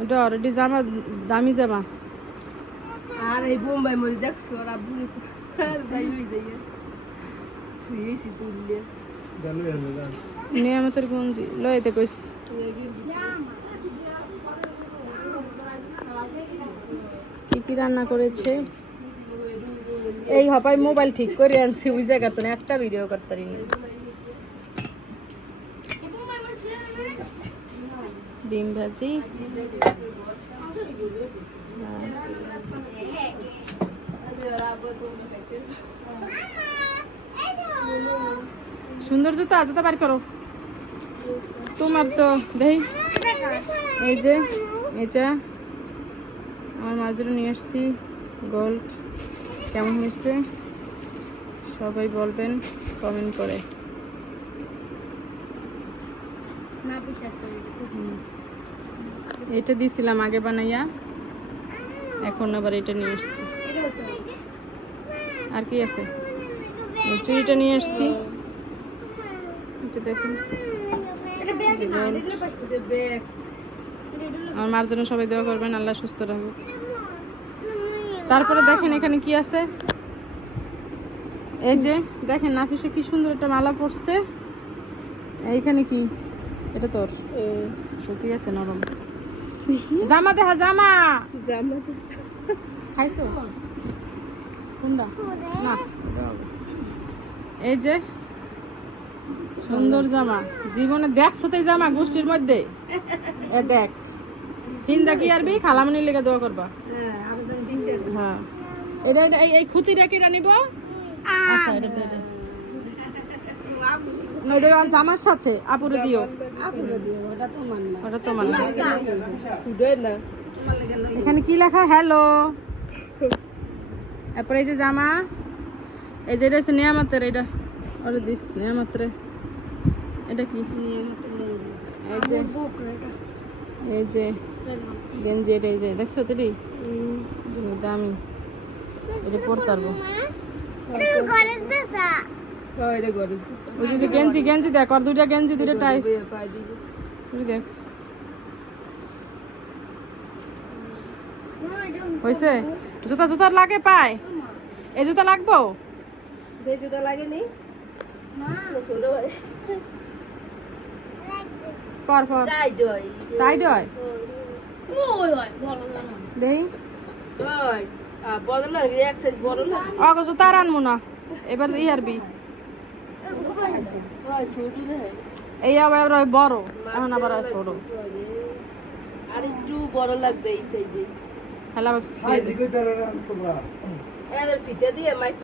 ওটা অলরেডি জামা দামি জামা। আর এই বোম্বাই মরি দেখছ ওরা বুড়ি নিয়ামতের গঞ্জি কইস। কি কি রান্না করেছে? এই হপাই মোবাইল ঠিক করে আনছি ওই জায়গা তো একটা ভিডিও করতে পারিনি। ডিম ভাজি। সুন্দর জুতা জুতা বার করো। তোমার তো দেই এই যে এটা আমার মাঝে নিয়ে আসছি গোল্ড কেমন হয়েছে? সবাই বলবেন কমেন্ট করে। এটা দিছিলাম আগে বানাইয়া, এখন আবার এটা নিয়ে আসছি। আর কি আছে? চুড়িটা নিয়ে আসছি। এটা দেখুন। আমার মার জন্য সবাই দোয়া করবেন, আল্লাহ সুস্থ রাখবে তারপরে দেখেন এখানে কি আছে? এই যে দেখেন নাফিসে কি সুন্দর একটা মালা পড়ছে এইখানে কি? এটা তোর। সত্যি আছে নরম। জামা দেখা জামা! জামা খাইছো? কোনটা? না। এই যে সুন্দর জামা। জীবনে দেখছ তো জামা গোষ্ঠীর মধ্যে? এ দেখ। হিন্দা কি আরবি? খালামনির লেগে দোয়া করবা। হ্যাঁ হ্যাঁ। এটা এটা এই খুঁতিটা কিটা নিব? আচ্ছা এটা জামার সাথে আপুরে দিও। ওটা তোমার না এখানে কি লেখা? হ্যালো এরপরে এই যে জামা। এই যে এটা হচ্ছে নিয়ামতের এটা ওরে দিস নিয়ামতের। এটা কি? এই যে এই যে গেঞ্জি এটা এই যে দেখছ তুই দামি। এটা পরতে পারব। ওই যে- যে গেঞ্জি গেঞ্জি দেখ আর দুইটা গেঞ্জি দুইটা টাইস দেখ। হয়েছে? জুতা জুতার লাগে পায়? এই জুতা লাগবো? জুতা লাগে নি। পর পর। টাইট হয় দেই। জুতা এবার ই আরবি ছোট রে এই আবার ওই বড় এখন আবার আর ছোট। আর একটু বড় লাগবে এই সাইজে হেলা এদের পিঠে দিয়ে মাই